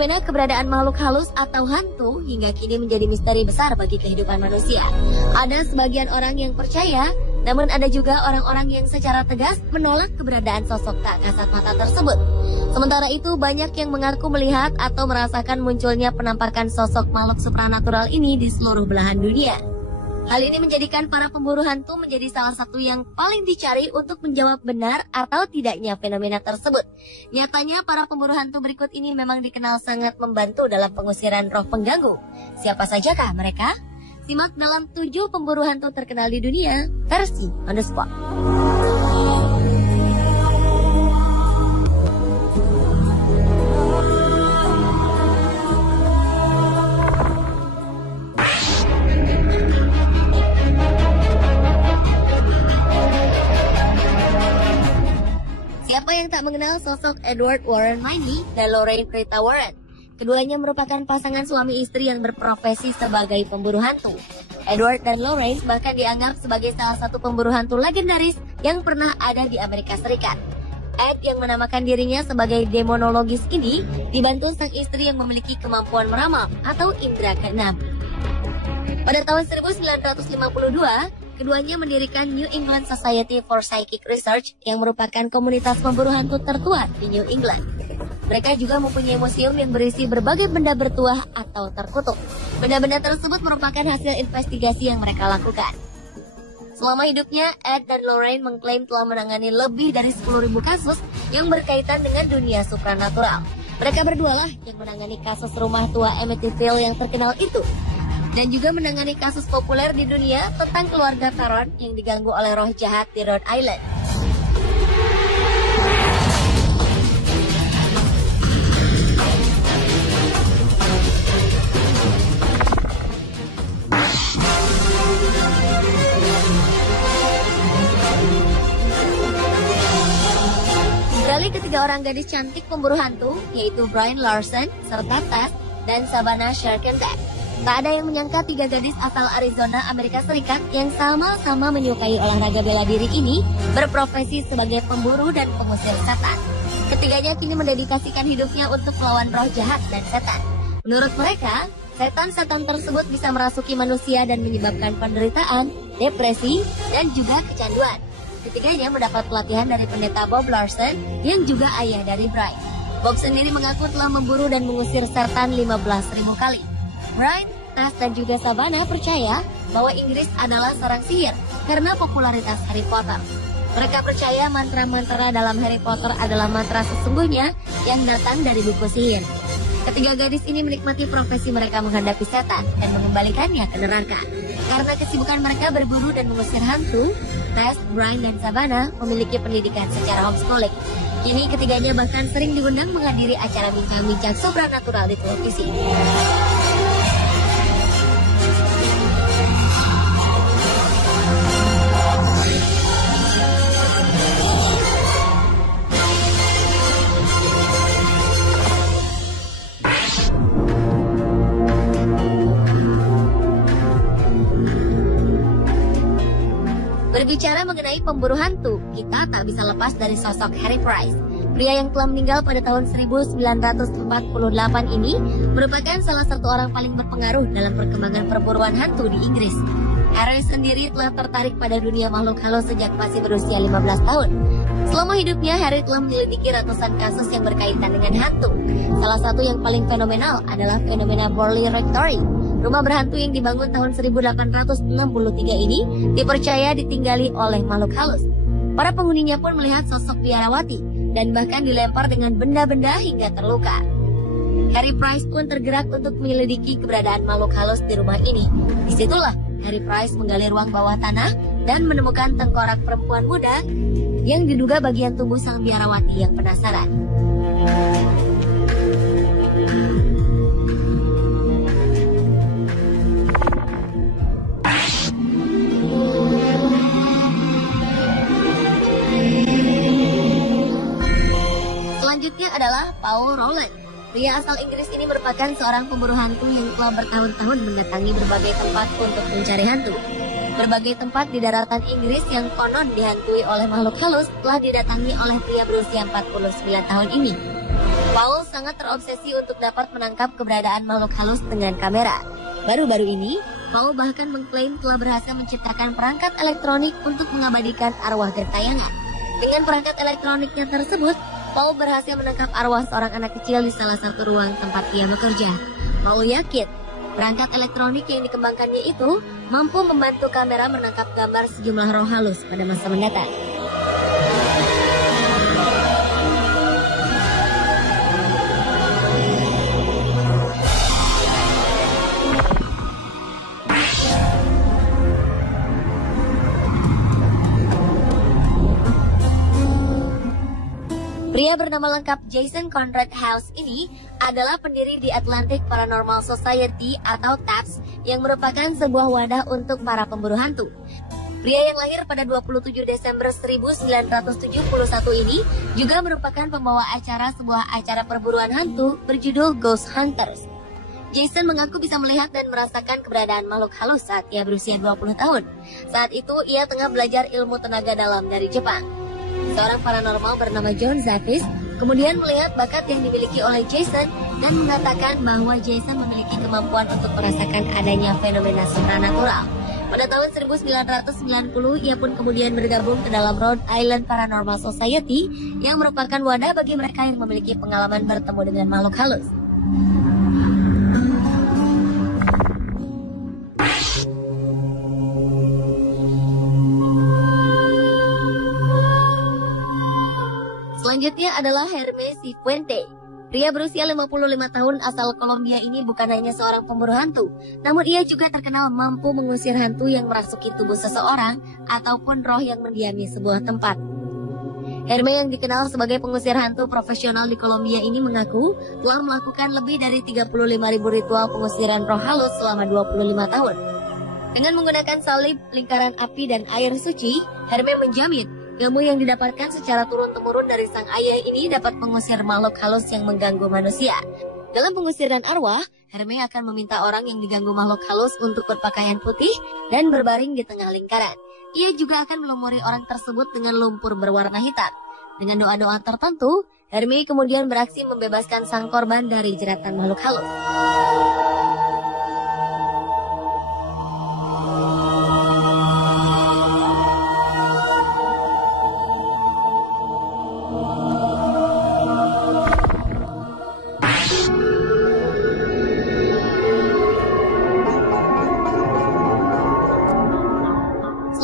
Fenomena keberadaan makhluk halus atau hantu hingga kini menjadi misteri besar bagi kehidupan manusia. Ada sebagian orang yang percaya, namun ada juga orang-orang yang secara tegas menolak keberadaan sosok tak kasat mata tersebut. Sementara itu, banyak yang mengaku melihat atau merasakan munculnya penampakan sosok makhluk supranatural ini di seluruh belahan dunia. Hal ini menjadikan para pemburu hantu menjadi salah satu yang paling dicari untuk menjawab benar atau tidaknya fenomena tersebut. Nyatanya, para pemburu hantu berikut ini memang dikenal sangat membantu dalam pengusiran roh pengganggu. Siapa sajakah mereka? Simak dalam 7 pemburu hantu terkenal di dunia, versi On The Spot. Siapa yang tak mengenal sosok Edward Warren Miney dan Lorraine Rita Warren? Keduanya merupakan pasangan suami istri yang berprofesi sebagai pemburu hantu. Edward dan Lorraine bahkan dianggap sebagai salah satu pemburu hantu legendaris yang pernah ada di Amerika Serikat. Ed yang menamakan dirinya sebagai demonologis ini dibantu sang istri yang memiliki kemampuan meramal atau indera keenam. Pada tahun 1952, keduanya mendirikan New England Society for Psychic Research yang merupakan komunitas pemburu hantu tertua di New England. Mereka juga mempunyai museum yang berisi berbagai benda bertuah atau terkutuk. Benda-benda tersebut merupakan hasil investigasi yang mereka lakukan. Selama hidupnya, Ed dan Lorraine mengklaim telah menangani lebih dari 10.000 kasus yang berkaitan dengan dunia supranatural. Mereka berdualah yang menangani kasus rumah tua Amityville yang terkenal itu, dan juga menangani kasus populer di dunia tentang keluarga Taron yang diganggu oleh roh jahat di Rhode Island. Beralih ketiga orang gadis cantik pemburu hantu, yaitu Brian Larson, serta Tess dan Savannah Sherkenbeck. Tak ada yang menyangka 3 gadis asal Arizona, Amerika Serikat yang sama-sama menyukai olahraga bela diri ini berprofesi sebagai pemburu dan pengusir setan. Ketiganya kini mendedikasikan hidupnya untuk melawan roh jahat dan setan. Menurut mereka, setan-setan tersebut bisa merasuki manusia dan menyebabkan penderitaan, depresi, dan juga kecanduan. Ketiganya mendapat pelatihan dari pendeta Bob Larson yang juga ayah dari Brian. Bob sendiri mengaku telah memburu dan mengusir setan 15.000 kali. Brian, Tess, dan juga Savannah percaya bahwa Inggris adalah sarang sihir karena popularitas Harry Potter. Mereka percaya mantra-mantra dalam Harry Potter adalah mantra sesungguhnya yang datang dari buku sihir. Ketiga gadis ini menikmati profesi mereka menghadapi setan dan mengembalikannya ke neraka. Karena kesibukan mereka berburu dan mengusir hantu, Tess, Brian, dan Savannah memiliki pendidikan secara homeschooling. Kini ketiganya bahkan sering diundang menghadiri acara bincang-bincang supranatural di televisi. Berbicara mengenai pemburu hantu, kita tak bisa lepas dari sosok Harry Price. Pria yang telah meninggal pada tahun 1948 ini merupakan salah satu orang paling berpengaruh dalam perkembangan perburuan hantu di Inggris. Harry sendiri telah tertarik pada dunia makhluk halus sejak masih berusia 15 tahun. Selama hidupnya, Harry telah menyelidiki ratusan kasus yang berkaitan dengan hantu. Salah satu yang paling fenomenal adalah fenomena Borley Rectory. Rumah berhantu yang dibangun tahun 1863 ini dipercaya ditinggali oleh makhluk halus. Para penghuninya pun melihat sosok biarawati dan bahkan dilempar dengan benda-benda hingga terluka. Harry Price pun tergerak untuk menyelidiki keberadaan makhluk halus di rumah ini. Disitulah Harry Price menggali ruang bawah tanah dan menemukan tengkorak perempuan muda yang diduga bagian tubuh sang biarawati yang penasaran. Selanjutnya adalah Paul Rowland. Pria asal Inggris ini merupakan seorang pemburu hantu yang telah bertahun-tahun mendatangi berbagai tempat untuk mencari hantu. Berbagai tempat di daratan Inggris yang konon dihantui oleh makhluk halus telah didatangi oleh pria berusia 49 tahun ini. Paul sangat terobsesi untuk dapat menangkap keberadaan makhluk halus dengan kamera. Baru-baru ini, Paul bahkan mengklaim telah berhasil menciptakan perangkat elektronik untuk mengabadikan arwah gentayangan. Dengan perangkat elektroniknya tersebut, Paul berhasil menangkap arwah seorang anak kecil di salah satu ruang tempat ia bekerja. Paul yakin, perangkat elektronik yang dikembangkannya itu mampu membantu kamera menangkap gambar sejumlah roh halus pada masa mendatang. Pria bernama lengkap Jason Conrad House ini adalah pendiri di Atlantic Paranormal Society atau TAPS yang merupakan sebuah wadah untuk para pemburu hantu. Pria yang lahir pada 27 Desember 1971 ini juga merupakan pembawa acara sebuah acara perburuan hantu berjudul Ghost Hunters. Jason mengaku bisa melihat dan merasakan keberadaan makhluk halus saat ia berusia 20 tahun. Saat itu ia tengah belajar ilmu tenaga dalam dari Jepang. Seorang paranormal bernama John Zaffis kemudian melihat bakat yang dimiliki oleh Jason dan mengatakan bahwa Jason memiliki kemampuan untuk merasakan adanya fenomena supranatural. Pada tahun 1990, ia pun kemudian bergabung ke dalam Rhode Island Paranormal Society yang merupakan wadah bagi mereka yang memiliki pengalaman bertemu dengan makhluk halus. Selanjutnya adalah Hermes Cifuente. Pria berusia 55 tahun asal Kolombia ini bukan hanya seorang pemburu hantu, namun ia juga terkenal mampu mengusir hantu yang merasuki tubuh seseorang ataupun roh yang mendiami sebuah tempat. Hermes yang dikenal sebagai pengusir hantu profesional di Kolombia ini mengaku telah melakukan lebih dari 35.000 ritual pengusiran roh halus selama 25 tahun. Dengan menggunakan salib, lingkaran api, dan air suci, Hermes menjamin ilmu yang didapatkan secara turun-temurun dari sang ayah ini dapat mengusir makhluk halus yang mengganggu manusia. Dalam pengusiran arwah, Hermes akan meminta orang yang diganggu makhluk halus untuk berpakaian putih dan berbaring di tengah lingkaran. Ia juga akan melumuri orang tersebut dengan lumpur berwarna hitam. Dengan doa-doa tertentu, Hermes kemudian beraksi membebaskan sang korban dari jeratan makhluk halus.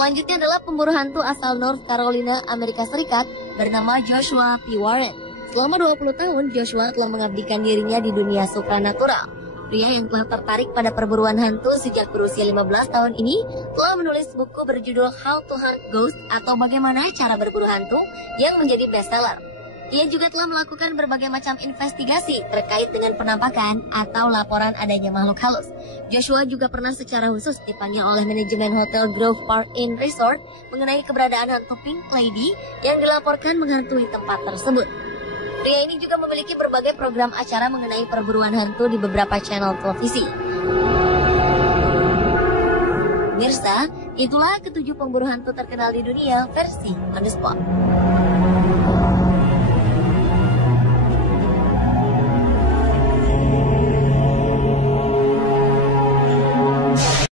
Selanjutnya adalah pemburu hantu asal North Carolina, Amerika Serikat bernama Joshua P. Warren. Selama 20 tahun, Joshua telah mengabdikan dirinya di dunia supranatural. Pria yang telah tertarik pada perburuan hantu sejak berusia 15 tahun ini telah menulis buku berjudul How to Hunt Ghosts atau Bagaimana Cara Berburu Hantu yang menjadi bestseller. Ia juga telah melakukan berbagai macam investigasi terkait dengan penampakan atau laporan adanya makhluk halus. Joshua juga pernah secara khusus dipanggil oleh manajemen Hotel Grove Park Inn Resort mengenai keberadaan hantu Pink Lady yang dilaporkan menghantui tempat tersebut. Pria ini juga memiliki berbagai program acara mengenai perburuan hantu di beberapa channel televisi. Mirsa, itulah ketujuh pemburu hantu terkenal di dunia versi On The Spot.